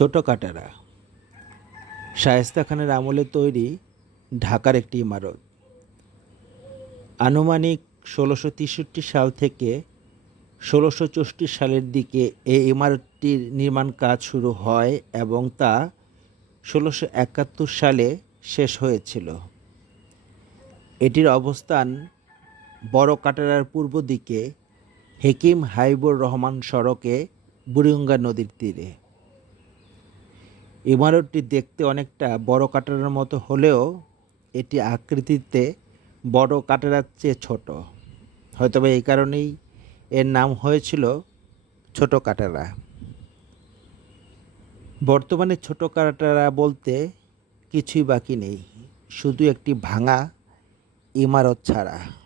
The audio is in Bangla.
ছোট কাটারা। শায়েস্তা খানের আমলে তৈরি ঢাকার একটি ইমারত। আনুমানিক ষোলোশো তেষট্টি সাল থেকে ষোলোশো চৌষট্টি সালের দিকে এই ইমারতটির নির্মাণ কাজ শুরু হয় এবং তা ষোলোশো একাত্তর সালে শেষ হয়েছিল। এটির অবস্থান বড় কাটারার পূর্ব দিকে হেকিম হাইবুর রহমান সড়কে বুড়িগঙ্গা নদীর তীরে। ইমারতটি দেখতে অনেকটা বড় কাটারার মতো হলেও এটি আকৃতিতে বড় কাটারার চেয়ে ছোট। হয়তোবা এই কারণেই এর নাম হয়েছিল ছোট কাটারা। বর্তমানে ছোট কাটারা বলতে কিছুই বাকি নেই, শুধু একটি ভাঙা ইমারত ছাড়া।